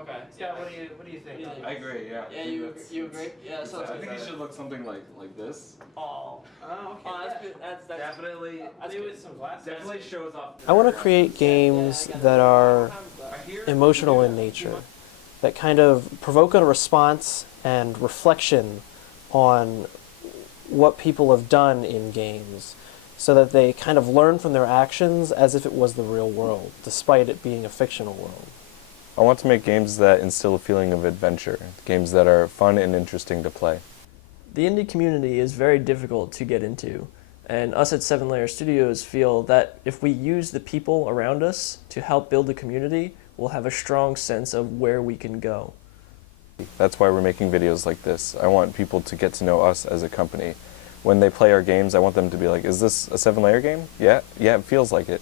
Okay. Scott, what do you think? I agree. Yeah. Yeah, you agree? Yeah, so I think he should look something like this. Oh. Oh, okay. Oh, that's good. That's Definitely. That's Maybe good. with some glasses. Definitely shows off. I want to create games that are emotional in nature, that kind of provoke a response and reflection on what people have done in games, so that they kind of learn from their actions as if it was the real world, despite it being a fictional world. I want to make games that instill a feeling of adventure, games that are fun and interesting to play. The indie community is very difficult to get into, and us at 7 Layer Studios feel that if we use the people around us to help build a community, we'll have a strong sense of where we can go. That's why we're making videos like this. I want people to get to know us as a company. When they play our games, I want them to be like, is this a 7 Layer game? Yeah, it feels like it.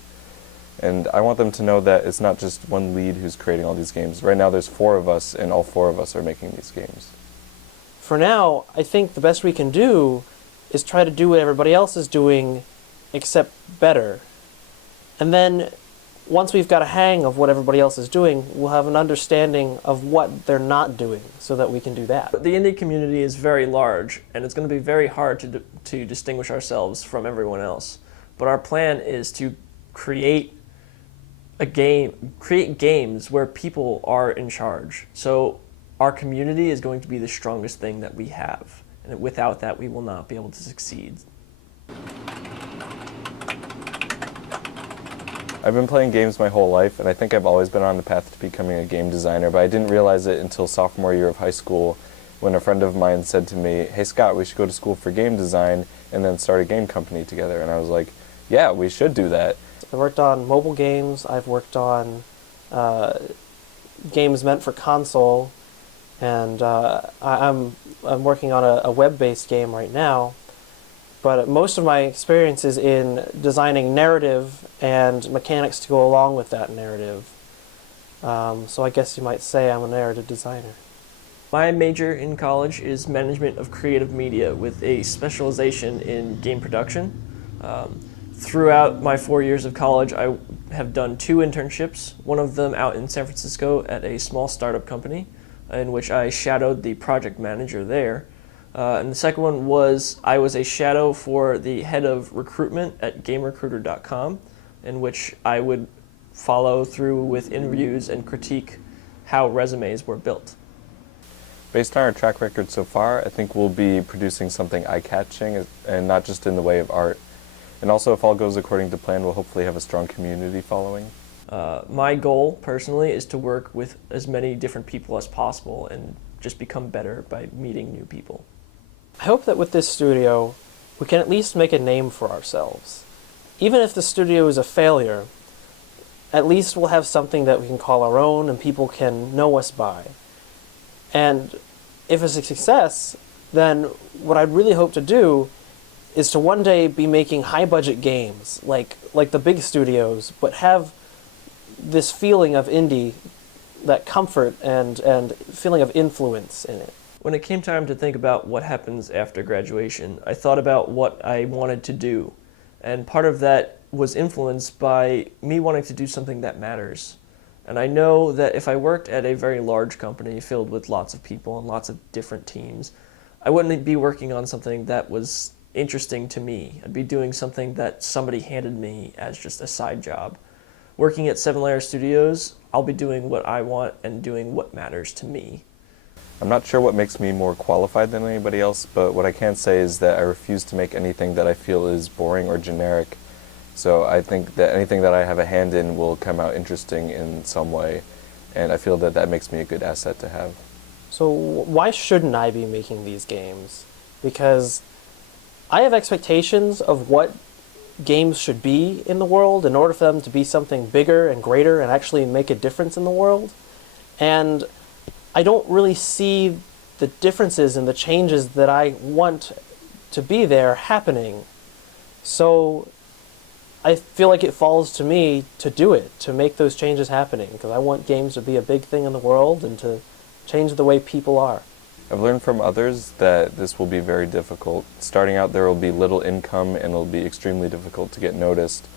And I want them to know that it's not just one lead who's creating all these games. Right now there's 4 of us, and all 4 of us are making these games. For now, I think the best we can do is try to do what everybody else is doing, except better. And then, once we've got a hang of what everybody else is doing, we'll have an understanding of what they're not doing, so that we can do that. The indie community is very large, and it's going to be very hard to distinguish ourselves from everyone else. But our plan is to create games where people are in charge. So our community is going to be the strongest thing that we have. And without that, we will not be able to succeed. I've been playing games my whole life, and I think I've always been on the path to becoming a game designer, but I didn't realize it until sophomore year of high school when a friend of mine said to me, hey Scott, we should go to school for game design and then start a game company together. And I was like, yeah, we should do that. I've worked on mobile games, I've worked on games meant for console, and I'm working on a web-based game right now. But most of my experience is in designing narrative and mechanics to go along with that narrative. So I guess you might say I'm a narrative designer. My major in college is management of creative media with a specialization in game production. Throughout my 4 years of college, I have done 2 internships, one of them out in San Francisco at a small startup company, in which I shadowed the project manager there. And the second one was I was a shadow for the head of recruitment at GameRecruiter.com, in which I would follow through with interviews and critique how resumes were built. Based on our track record so far, I think we'll be producing something eye-catching and not just in the way of art. And also, if all goes according to plan, we'll hopefully have a strong community following. My goal, personally, is to work with as many different people as possible and just become better by meeting new people. I hope that with this studio, we can at least make a name for ourselves. Even if the studio is a failure, at least we'll have something that we can call our own and people can know us by. And if it's a success, then what I'd really hope to do is to one day be making high-budget games, like the big studios, but have this feeling of indie, that comfort and feeling of influence in it. When it came time to think about what happens after graduation, I thought about what I wanted to do. And part of that was influenced by me wanting to do something that matters. And I know that if I worked at a very large company filled with lots of people and lots of different teams, I wouldn't be working on something that was interesting to me. I'd be doing something that somebody handed me as just a side job. Working at 7 Layer Studios, I'll be doing what I want and doing what matters to me. I'm not sure what makes me more qualified than anybody else, but what I can say is that I refuse to make anything that I feel is boring or generic. So I think that anything that I have a hand in will come out interesting in some way, and I feel that that makes me a good asset to have. So why shouldn't I be making these games? Because I have expectations of what games should be in the world in order for them to be something bigger and greater and actually make a difference in the world. And I don't really see the differences and the changes that I want to be there happening. So I feel like it falls to me to do it, to make those changes happening, because I want games to be a big thing in the world and to change the way people are. I've learned from others that this will be very difficult. Starting out, there will be little income and it'll be extremely difficult to get noticed,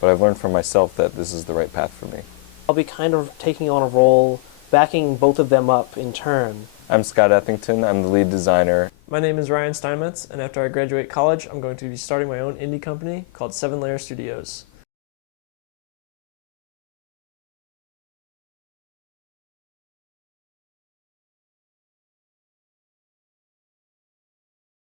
but I've learned from myself that this is the right path for me. I'll be kind of taking on a role backing both of them up in turn. I'm Scott Ethington. I'm the lead designer. My name is Ryan Steinmetz, and after I graduate college, I'm going to be starting my own indie company called 7 Layer Studios.